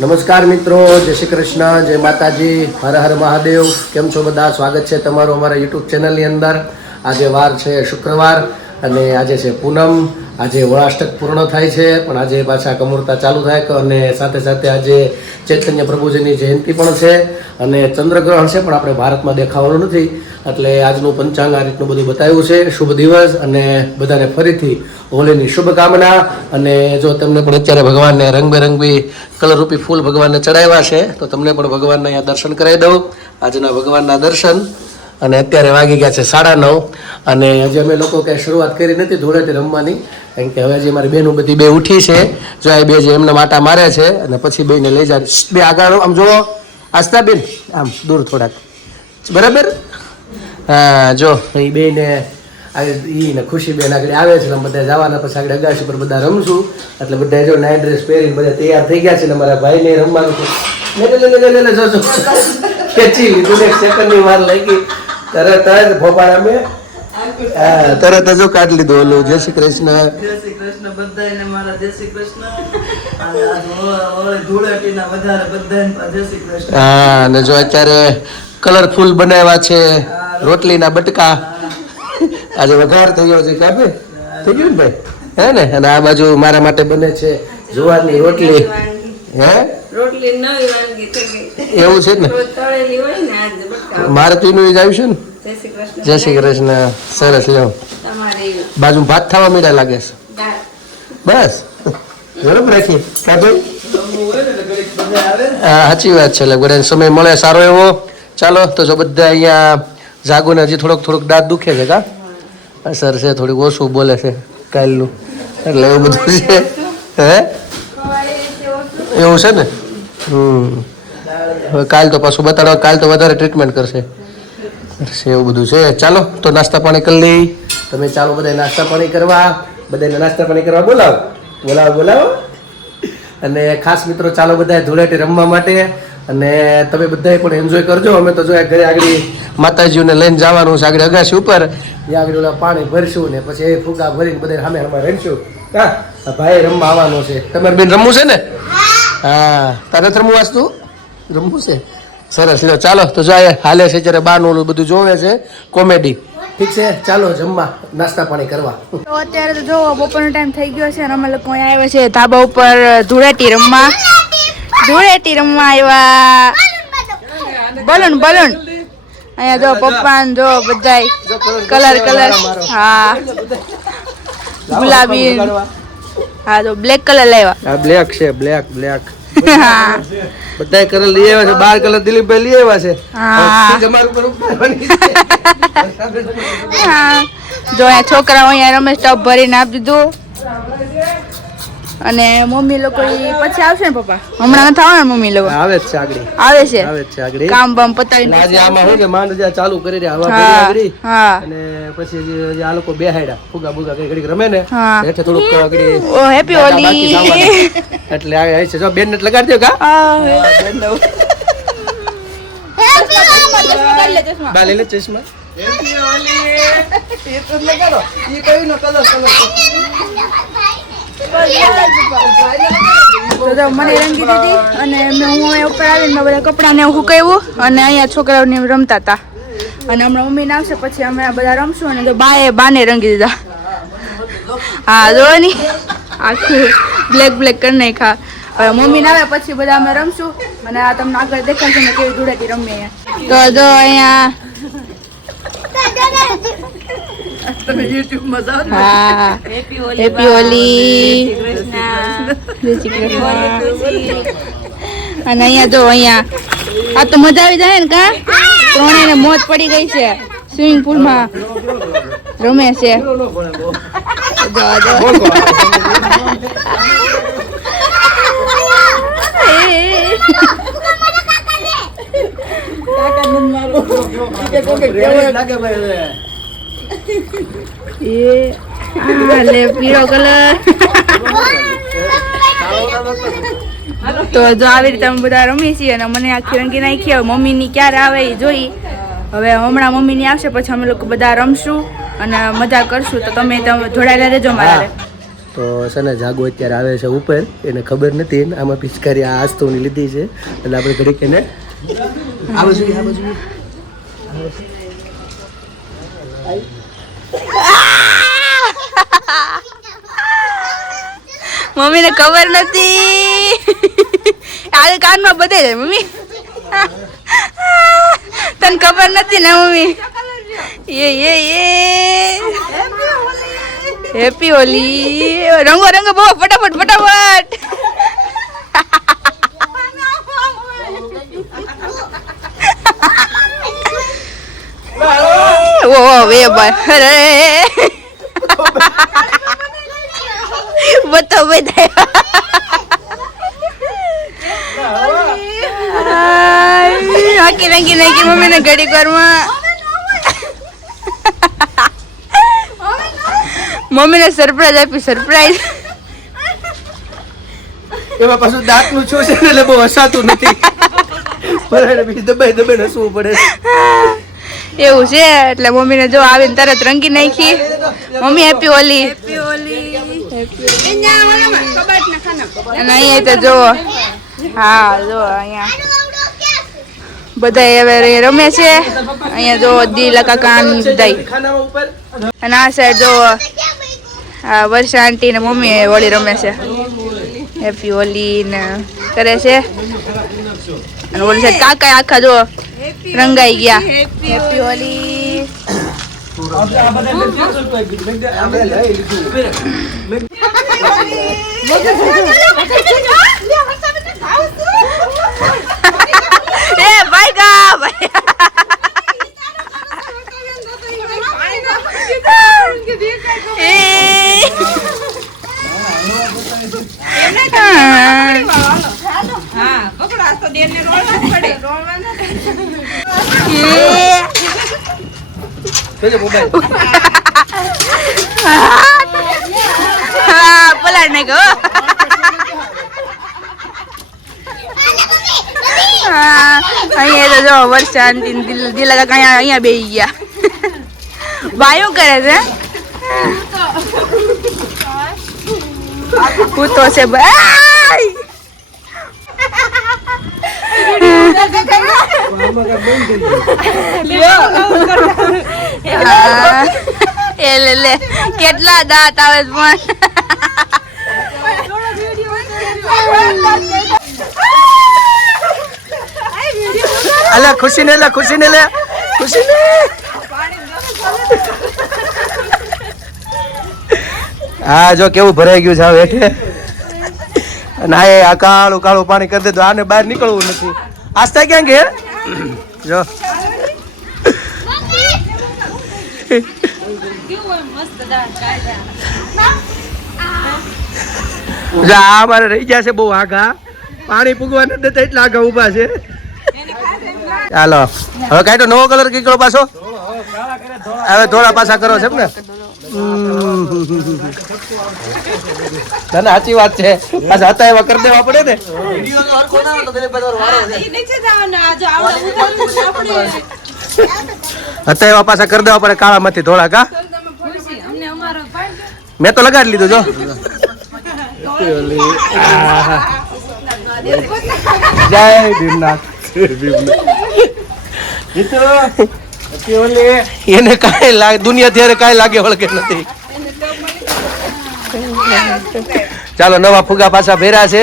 નમસ્કાર મિત્રો, જય શ્રી કૃષ્ણ, જય માતાજી, હર હર મહાદેવ. કેમ છો બધા? સ્વાગત છે તમારું અમારા યુટ્યુબ ચેનલની અંદર. આજે વાર છે શુક્રવાર અને આજે છે પૂનમ. આજે વળાષ્ટક પૂર્ણ થાય છે, પણ આજે પાછા કમુરતા ચાલુ થાય અને સાથે સાથે આજે ચૈતન્ય પ્રભુજીની જયંતિ પણ છે અને ચંદ્રગ્રહણ છે, પણ આપણે ભારતમાં દેખાવાનું નથી. એટલે આજનું પંચાંગ આ રીતનું બધું બતાવ્યું છે. શુભ દિવસ અને બધાને ફરીથી હોળીની શુભકામના. અને જો તમને પણ અત્યારે ભગવાનને રંગબેરંગી કલરરૂપી ફૂલ ભગવાનને ચડાવ્યા છે, તો તમને પણ ભગવાનના અહીંયા દર્શન કરાવી દઉં. આજના ભગવાનના દર્શન. અને અત્યારે વાગી ગયા છે 9:30 અને હજી અમે લોકો કંઈ શરૂઆત કરી નથી ધૂળેટી રમવાની, કારણ કે હવે હજી મારી બહેનો બધી બે ઉઠી છે. જો એ બે જે એમના માટા મારે છે અને પછી બેને લઈ જાય. બે આગળ આમ જુઓ, આસ્થા બેન આમ દૂર થોડાક, બરાબર? હા, જો એ બેને ને ખુશી બેન આગળ આવે છે. બધા જવાના પછી આગળ અગાસી પર બધા રમશું. એટલે બધા જો નાઇટ ડ્રેસ પહેરીને બધા તૈયાર થઈ ગયા છે ને મારા ભાઈને રમવાનું છે. જો ખેંચી લીધું ને સેકન્ડની વાર લાગી, તરત જ ભોપાળા મેં તરત જ કાઢી લીધું. ઓલું જય શ્રી કૃષ્ણ, જય શ્રી કૃષ્ણ બધાને મારા જય શ્રી કૃષ્ણ. અને આજ ધૂળેટીના વધારે બધાને જય શ્રી કૃષ્ણ. હા, અને જો અત્યારે કલરફુલ બનાવ્યા છે રોટલીના બટકા. આજે વઘાર થઈ ગયો છે, કાપે થઈ ગયું ને ભાઈ, હે ને? અને આ બાજુ મારા માટે બને છે જુવારની રોટલી. હે, રોટલી નવી વાનગી થઈ ગઈ. એવું છે ને? તળેલી હોય ને આજે બટકા. મારે તો એનું જ આવ્યું છે ને. જય શ્રી કૃષ્ણ. જય શ્રી કૃષ્ણ. સરસ. લ્યો તમારે બાજુ ભાત થવા મીડા લાગે છે. દાળ બસ બરોબર રાખી કાઢો. રમવું હોય ને એટલે ઘડીક બધા આવે ને. હા, સાચી વાત છે. એટલે બધાને સમય મળે સારો એવો. ચાલો તો જો બધા અહીંયા જાગુને હજી થોડોક દાંત દુખે છે. કા અસર છે, થોડીક ઓછું બોલે છે કાલનું, એટલે એવું બધું છે. હે, એવું છે ને? હવે કાલ તો પાછું બતાડો, કાલ તો વધારે ટ્રીટમેન્ટ કરશે એવું બધું છે. ચાલો તો નાસ્તા પાણી કરી લઈ. તમે ચાલો બધા નાસ્તા પાણી કરવા, બધાને નાસ્તા પાણી કરવા બોલાવો. અને ખાસ મિત્રો ચાલો બધા ધૂળેટી રમવા માટે. અને તમે બધાએ પણ એન્જોય કરજો. અમે તો જો ઘરે આગળ માતાજીઓને લઈને જવાનું છે, આગળ અગાસી ઉપર. ત્યાં આગળ ઓલા પાણી ભરશું ને પછી એ ફુગા ભરીને બધા સામે રહીશું. હા, ભાઈ રમવા આવવાનું છે. તમારે બેન રમવું છે ને? હા, તારે રમવું વાંચતું રમવું છે. સરસ. લો ચાલો તો જાય હાલે છે જ્યારે બારનું ઓલું બધું જોવે છે કોમેડી. ઠીક છે, ચાલો જમવા નાસ્તા પાણી કરવા. તો અત્યારે તો જો બપોરનો ટાઈમ થઈ ગયો છે અને અમે લોકો અહીંયા આવ્યા છે ધાબા ઉપર ધૂળેટી રમવા આવ્યા. બલૂન અહીંયા જો પપ્પા જો બધાય કલર. હા, ગુલાબી. હા, તો બ્લેક કલર લાવ્યા. આ બ્લેક છે, બ્લેક હા, બધા કલર લઈ આવ્યા છે. 12 કલર દિલીપભાઈ લઈ આવ્યા છે. હા. અમારું ઉપર ઉપાડવાની છે. હા, જો અહીંયા છોકરાઓ અહીંયા રમેશ ટબ ભરીને આપી દીધું. અને મમ્મી લોકો પછી આવશે ને પપ્પા? હમણાં નથી આવવાના મમ્મી લોકો? આવે જ છે આગળ. આવે છે આગળ કામ બામ પતાવીને. આજે આમાં શું છે, માંડ જ્યાં ચાલુ કરી રહ્યા હવા હા, આગળ. હા. અને પછી જે આ લોકો બેહાડ્યા ફુગા બુગા કઈ ઘડીક રમે ને હા. એટલે થોડુંક આગળ ઓ હેપી હોલી. એટલે આવે છે. જો બેન ને લગાડી દો. કા બા લઈ લે ચશ્મા. તો મને રંગી દીધી અને હું ઉપર આવીને બધા કપડાને સુકાવ્યું અને અહીંયા છોકરાઓને રમતા હતા. અને હમણાં મમ્મીને આવશે પછી અમે આ બધા રમશું. અને તો બાને રંગી દીધા. હા, જો ની આખું બ્લેક કરી નાખ્યા. હવે મમ્મીને આવે પછી બધા અમે રમશું અને આ તમને આગળ દેખાડશે ને કેવી ધૂળેટી રમીએ. તો જો અહીંયા હા, હેપી હોલી. જય શ્રી કૃષ્ણ. અને અહીંયા જો અહીંયા આ તો મજા આવી જાય ને. કા ત્રણેયને મોત પડી ગઈ છે, સ્વિમિંગ પુલમાં રમે છે. પીળો કલર. તો જો આવી રીતે અમે બધા રમી છીએ અને મને આખી રંગી નાખી. હવે મમ્મીની ક્યારે આવે એ જોઈ. હવે હમણાં મમ્મીની આવશે પછી અમે લોકો બધા રમશું અને મજા કરશું. તો તમે જોડાયેલા રહેજો મારા. તો તો છે ને જાગો અત્યારે આવે છે ઉપર, એને ખબર નથી ને આમાં પિચકારી આ આસ્તોની લીધી છે એટલે આપણે ઘડીક એને આ બાજુ મમ્મીને ખબર નથી. આ કાનમાં બધે જાય મમ્મી. તને ખબર નથી ને મમ્મી. એ હેપી હોલી. રંગો રંગો બહુ ફટાફટ ફટાફટ. ઓ વે ભાઈ અરે બતો બધા આખી રંગી નાખી મમ્મીને ઘડીક વારમાં. મમ્મીને સરપ્રાઈઝ આપી. સરપ્રાઈઝ એમાં પાછું દાંતનું છું છે એટલે બહુ હસાતું નથી. બરાબર બીજું દબાઈ દબાઈને હસવું પડે એવું છે. એટલે મમ્મીને જો આવીને તરત રંગી નાખી. Mummy happy Holi. અને અહીંયા તો જો હા જો અહીંયા બધા હવે રમે છે. અહીંયા જો દિલા કાકા બધા અને આ સાઈડ જો હા વર્ષા આંટી ને મમ્મી હોળી રમે છે. હેપી હોલી ને કરે છે. અને ઓલી સાઈડ કાકા આખા જો રંગાઈ ગયા. હેપી હોલી. એ ભાઈ ગા ભાઈ પલાડ નાખો. અહીંયા તો જો વર્ષા દિલા કાકા અહીંયા બેસી ગયા. ભાઈઓ કરે છે પૂતો છે ભાઈ. એ લે કેટલા દાંત આવે પણ. અલા ખુશી ને લે ખુશી ને લે ખુશી ને. હા જો કેવું ભરાઈ ગયું છે હવે હેઠે. અને આ કાળું કાળું પાણી કરી દે તો આને બહાર નીકળવું નથી. આસ્તા ક્યાં કે જો આ મારે રહી ગયા છે બહુ આઘા. પાણી પૂગવા નથી દેતા એટલા આઘા ઉભા છે. ચાલો હવે કાંઈ તો નવો કલર કીકળો પાછો હવે ધોળા પાછા કરો છે ને. ના સાચી વાત છે. પાછા હતા એવા કરી દેવા પડે ને. હતા એવા પાછા કરી દેવા પડે કાળા માંથી ધોળા. કા મેં તો લગાડી લીધું જો. જય ભીમનાથ. એને કાંઈ લાગે દુનિયા ત્યારે કાંઈ લાગે વળગે નથી. ચાલો નવા ફુગા પાછા ભેરા છે.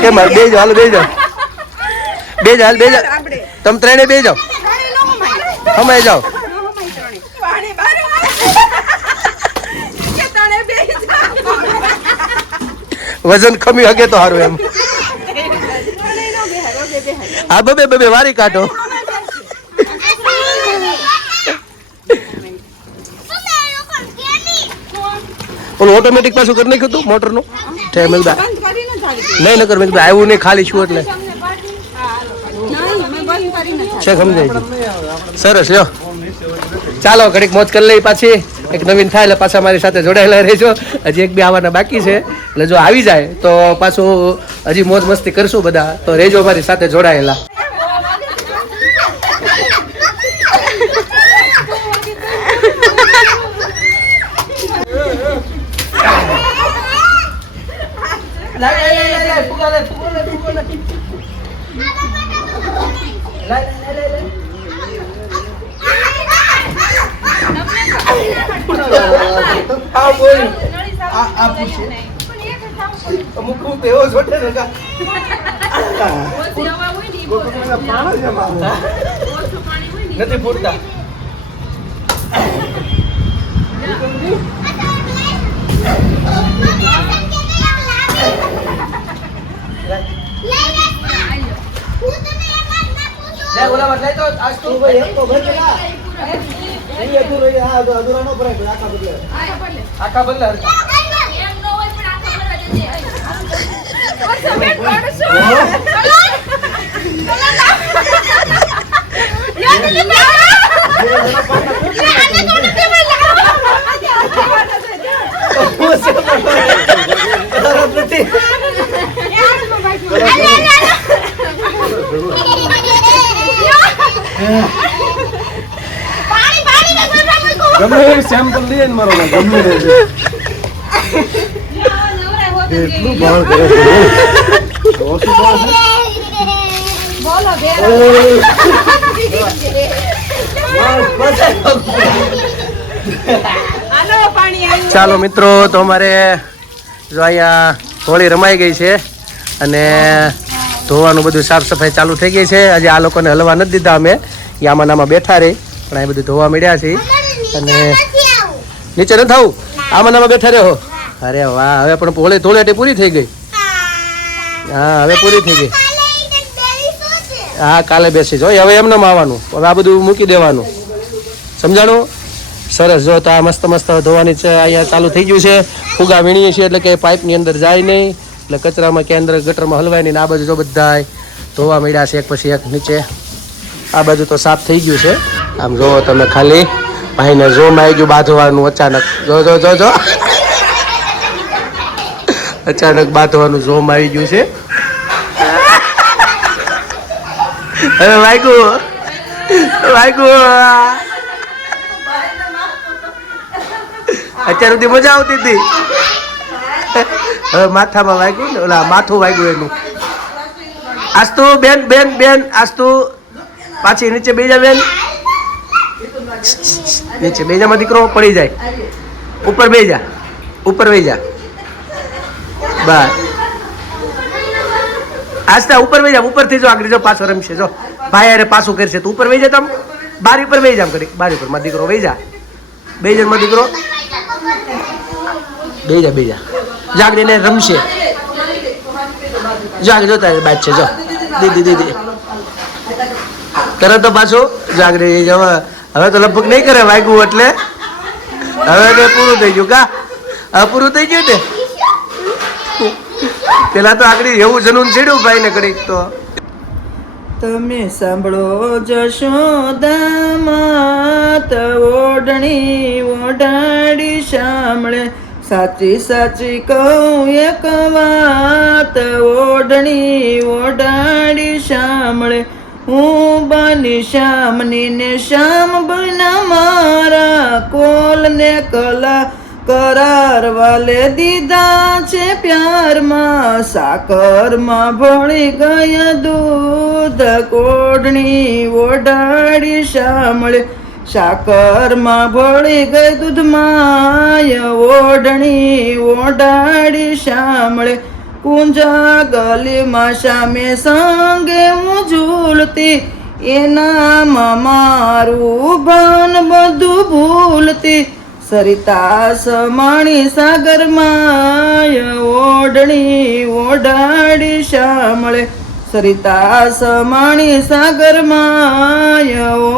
કેમ બે જાઓ હાલ બે જાઓ બે જાઓ બે જાઓ તમે ત્રણે બે જાઓ તમે જાઓ. વજન કમી હગે તો સારું એમ. આ બબે બબે વારી કાઢો. ઓલું ઓટોમેટિક પાછું કરી નાખ્યું હતું મોટરનું. નહીં નકર મેં કીધું આવ્યું નહીં ખાલી છું એટલે છે સમજાય છે. સરસ લ્યો ચાલો ઘડીક મોજ કરી લઈ. પાછી એક નવીન થાય એટલે પાછા મારી સાથે જોડાયેલા રહેજો. હજી એક બે આવવાના બાકી છે એટલે જો આવી જાય તો પાછું હજી મોજ મસ્તી કરશું બધા. તો રહેજો મારી સાથે જોડાયેલા. નથી ફૂટતા. આખા બદલા ગમે સેમ્પલ લઈએ ને મારો ગમે એટલું ભાવ કરે ચાલો મિત્રો, તો અમારે જો અહીંયા હોળી રમાઈ ગઈ છે અને ધોવાનું બધું સાફ સફાઈ ચાલુ થઈ ગઈ છે. આજે આ લોકોને હલવા નથી દીધા, અમે આમાં નામાં બેઠા રહી, પણ આ બધું ધોવા મળ્યા છે. અને નીચે ન થવું, આમાં નામાં બેઠા રહ્યો. અરે વાહ, હવે પણ હોળી ધોળેટી પૂરી થઈ ગઈ. હા, હવે પૂરી થઈ ગઈ. હા, કાલે બેસી જો. હવે એમને આવવાનું, હવે આ બધું મૂકી દેવાનું, સમજાણું? સરસ. જો તો આ મસ્ત મસ્ત ધોવાની છે, અહીંયા ચાલુ થઈ ગયું છે. ફુગા વીણીએ છીએ એટલે કે પાઇપની અંદર જાય નહીં, એટલે કચરામાં કે અંદર ગટરમાં હલવાય નહીં. આ બાજુ જો બધા ધોવા મળ્યા છે, એક પછી એક નીચે. આ બાજુ તો સાફ થઈ ગયું છે. આમ જો તમે ખાલી ભાઈને જોમ આવી ગયું બાંધવાનું અચાનક. જો જો જો જો અચાનક બાંધવાનું જોમ આવી ગયું છે. હવે વાગ્યું અત્યાર સુધી મજા આવતી હતી. હવે માથામાં વાગ્યું ને, ઓલા માથું વાગ્યું એનું. આજ તો બેન બેન બેન આજ તો પાછી નીચે બેજા બેન, નીચે બેજામાં દીકરો પડી જાય. ઉપર બેજા, ઉપર બેજા. બસ આસ્તા ઉપર બેજા. ઉપરથી જો આગળ જો પાછો રમશે. જો ભાઈ અરે પાછું કરશે તો ઉપર બેજા. તમ બારી ઉપર બેજા, આમ કરી બારી ઉપર માં દીકરો બેજા. બેજા માં દીકરો બેજા બેજા. જાગડી ને રમશે. જાગ જોતા બાદ છે. જો દીદી દીદી કરે તો પાછું જાગડી. હવે તો લગભગ નહીં કરે વાગ્યું એટલે. હવે પૂરું થઈ ગયું. કા હવે પૂરું થઈ ગયું ને. પેલા તો આગળ એવું જનૂન ચડ્યું ભાઈ ને કડીક તો. તમે સાંભળો જશોદા માત ઓઢણી ઓઢાડી સાંભળે, સાચી સાચી કહું એક વાત ઓઢણી ઓઢાડી સાંભળે. હું બની શ્યામની ને શ્યામ બના મારા, કોલ ને કલા કરાર વાલે દીધા છે પ્યારમાં. સાકરમાં ભળી ગયા દૂધ કોઢણી ઓઢાડી સાંભળે, સાકરમાં ભળી ગઈ દૂધમાં ઓઢણી ઓઢાડી સાંભળે. કુંજા ગલીમાં સામે સંગે હું ઝૂલતી, એનામાં મારું ભાન બધું ભૂલતી. સરિતા સમાણી સાગરમાં ઓઢણી ઓઢાડી સાંભળે, સરિતા સમાણી સાગરમાં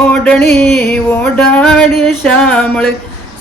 ઓઢણી ઓઢાડી સાંભળે.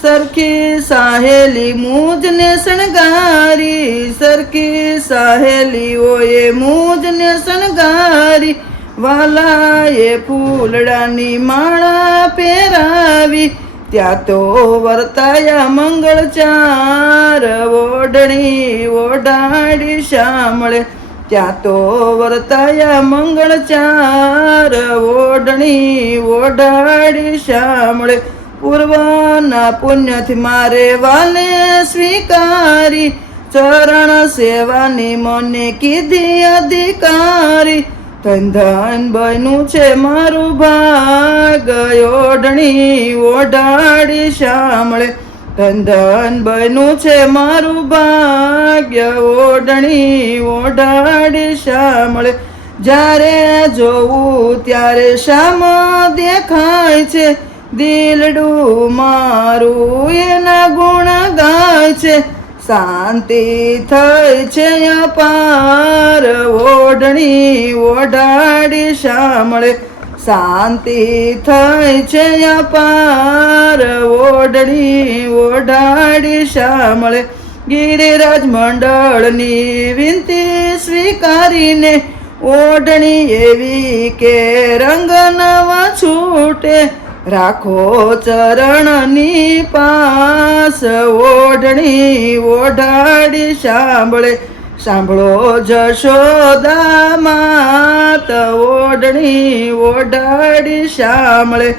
સરખી સાહેલી મૂજને શણગારી, સરખી સહેલીઓએ મૂજને શણગારી. વાલાએ ફૂલડાની માળા પહેરાવી, ત્યાં તો વર્તાયા મંગળ ચાર ઓઢણી ઓઢાડી સાંભળે. ત્યાં તો વર્તાયા મંગળ ચાર ઓઢણી ઓઢાડી સાંભળે. પૂર્વના પુણ્યથી મારે વાલે સ્વીકારી, ચરણ સેવાની મને કીધી અધિકારી ધન ધન બન્યું છે મારું ભાગ ઓઢણી ઓઢાડી સાંભળે ધન ધન બન્યું છે મારું ભાગ્ય ઓઢણી ઓઢાડી સાંભળે જ્યારે જોવું ત્યારે શામ દેખાય છે દિલડું મારું એના ગુણ ગાય છે શાંતિ થઈ છે અપાર ઓઢણી ઓઢાડી સાંભળે શાંતિ થઈ છે અપાર ઓઢણી ઓઢાડી સાંભળે ગિરિરાજ મંડળની વિનંતી સ્વીકારીને ઓઢણી એવી કે રંગ નવા છૂટે રાખો ચરણની પાસ ઓઢણી ઓઢાડી સાંભળે સાંભળો જશોદા માત ઓઢણી ઓઢાડી સાંભળે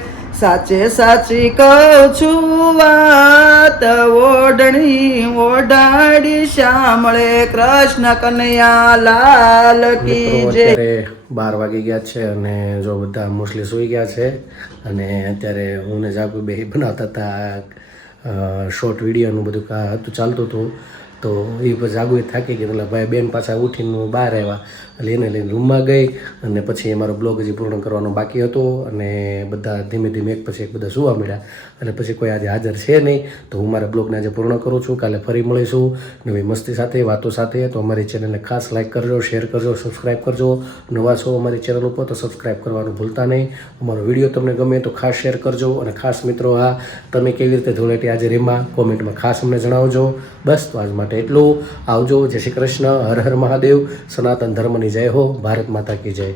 સાચે સાચી કહું છું વાત ઓઢણી ઓઢાડી સાંભળે કૃષ્ણ કનૈયા લાલ કી મિત્રો જય. અત્યારે 12 વાગી ગયા છે અને જો બધા મોસ્ટલી સૂઈ ગયા છે અને અત્યારે હું ને જાગુ બે બનાવતા હતા શોર્ટ વિડીયોનું બધું હતું ચાલતું હતું તો એ પછી જાગુ થાકી ગઈ એટલે ભાઈ બેન પાછા ઉઠીને બહાર આવ્યા એટલે એને લઈને રૂમમાં ગઈ અને પછી અમારો બ્લોગ હજી પૂર્ણ કરવાનો બાકી હતો અને બધા ધીમે ધીમે એક પછી એક બધા સુવા મળ્યા અને પછી કોઈ આજે હાજર છે નહીં તો હું મારા બ્લોગને આજે પૂર્ણ કરું છું. કાલે ફરી મળીશું નવી મસ્તી સાથે વાતો સાથે. તો અમારી ચેનલને ખાસ લાઇક કરજો, શેર કરજો, સબસ્ક્રાઈબ કરજો. નવા છો અમારી ચેનલ ઉપર તો સબસ્ક્રાઈબ કરવાનું ભૂલતા નહીં. અમારો વિડીયો તમને ગમે તો ખાસ શેર કરજો અને ખાસ મિત્રો આ તમે કેવી રીતે ધૂળેટી આજે રેમાં કોમેન્ટમાં ખાસ અમને જણાવજો. બસ તો આજ માટે એટલું. આવજો. જય શ્રી કૃષ્ણ. હર હર મહાદેવ. સનાતન ધર્મની જય હો. ભારત માતા કી જય.